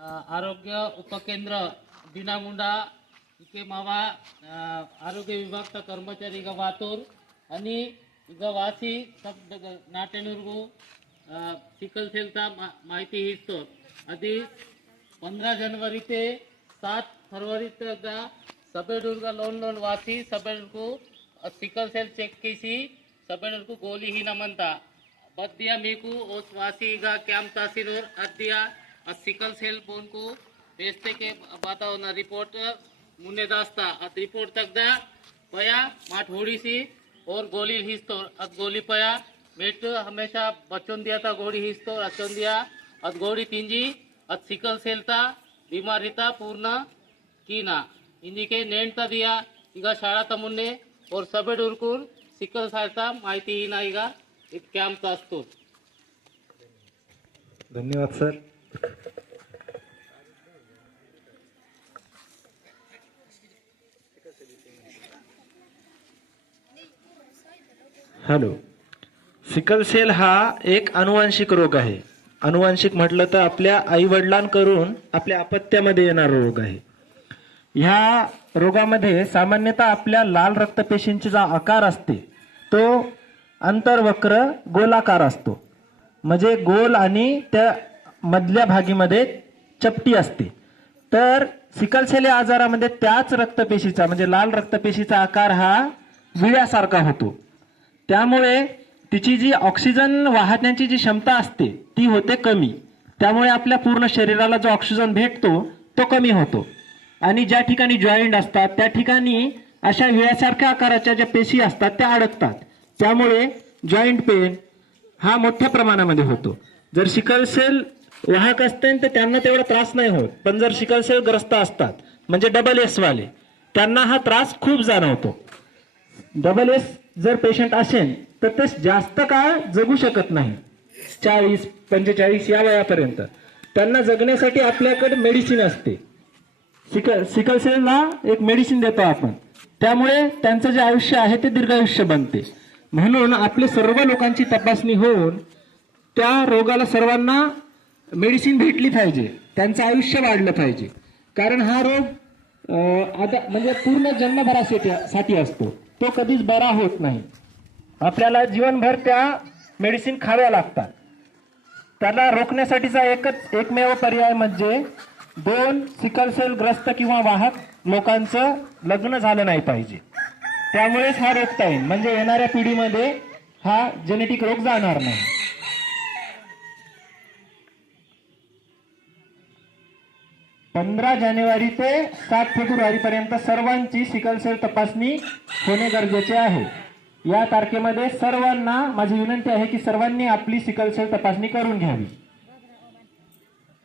आरोग्य उपकेंद्र दिनामुंडा इके मावा आरोग्य विभागचा कर्मचारी ग वातूर आणि ग वासी सब नाटेनुर्गु सिकल सेलचा माहिती हिस्तो आधी 15 जनवरी ते 7 फरवरी तक सबेडुर्ग लोन वासी सबेडुर्गु सिकल सेल चेक कीसी सबेडुर्गु गोली ही नमनता बद्दिया मीकु ओस वासी गा कैंप तासीनोर अद्दिया सिकल सेल बोन को बेचते के बताओ ना रिपोर्ट मुन्ने दास्ता अत रिपोर्ट तक दा पया माठ होड़ी सी और गोली हिस्तो अत गोली पया मेट हमेशा बच्चों दिया था गोड़ी हिस्तो अचों दिया अत गोड़ी तिंजी अत सिकल सेल था बीमारी था पूर्ण की ना इन्हीं के नेंटा दिया इगा शाळा तमुन्ने और सबे डुरकुर सिकल सारता माहिती ही ना इगा इत कैंप तास्तो। धन्यवाद सर। हॅलो, सिकल सेल हा एक अनुवांशिक रोग आहे। अनुवांशिक म्हटलं तर आपल्या आई वडिलांकडून आपल्या अपत्यामध्ये येणारा रोग आहे। ह्या रोगामध्ये सामान्यतः आपल्या लाल रक्तपेशींचा जो आकार असते तो अंतर्वक्र गोलाकार असतो, म्हणजे गोल आणि त्या मधल्या भागीमध्ये चपटी असते। तर सिकल सेल या आजारामध्ये त्याच रक्तपेशीचा म्हणजे लाल रक्तपेशीचा आकार हा विळ्यासारखा होतो, त्यामुळे तिची जी ऑक्सिजन वाहण्याची जी क्षमता असते ती होते कमी, त्यामुळे आपल्या पूर्ण शरीराला जो ऑक्सिजन भेटतो तो कमी होतो आणि ज्या ठिकाणी जॉइंट असतात त्या ठिकाणी अशा विळ्यासारख्या आकाराच्या ज्या पेशी असतात त्या अडकतात, त्यामुळे जॉइंट पेन हा मोठ्या प्रमाणामध्ये होतो। जर सिकल सेल वाहक असतील तर त्यांना तेवढा त्रास नाही होत, पण जर सिकल सेल ग्रस्त असतात म्हणजे डबल एस वाले त्यांना हा त्रास खूप जाणवतो। डबल एस जर पेशंट असेल तर ते जास्त काळ जगू शकत नाही, 40-45 या वयापर्यंत। त्यांना जगण्यासाठी आपल्याकडे मेडिसिन असते, सिकल सेलला एक मेडिसिन देतो आपण, त्यामुळे त्यांचं जे आयुष्य आहे ते दीर्घायुष्य बनते। म्हणून आपले सर्व लोकांची तपासणी होऊन त्या रोगाला सर्वांना मेडिसिन भेटली पाहिजे, त्यांचं आयुष्य वाढलं पाहिजे, कारण हा रोग आता म्हणजे पूर्ण जन्मभरासाठी असतो, तो कधीच बरा होत नाही। आपल्याला जीवनभर त्या मेडिसिन खाव्या लागतात। त्याला रोखण्यासाठीचा एकमेव पर्याय म्हणजे 2 सिकल सेल ग्रस्त किंवा वाहक लोकांचं लग्न झालं नाही पाहिजे, त्यामुळेच हा रोखता येईल, म्हणजे येणाऱ्या पिढीमध्ये हा जेनेटिक रोग जाणार नाही। 15 जानेवारी ते 7 फेब्रुवारी पर्यंत सर्वांची सिकल सेल तपासणी होणे गरजेचे आहे। या तारखेमध्ये सर्वांना माझी विनंती आहे की सर्वांनी आपली सिकल सेल तपासणी करून घ्यावी।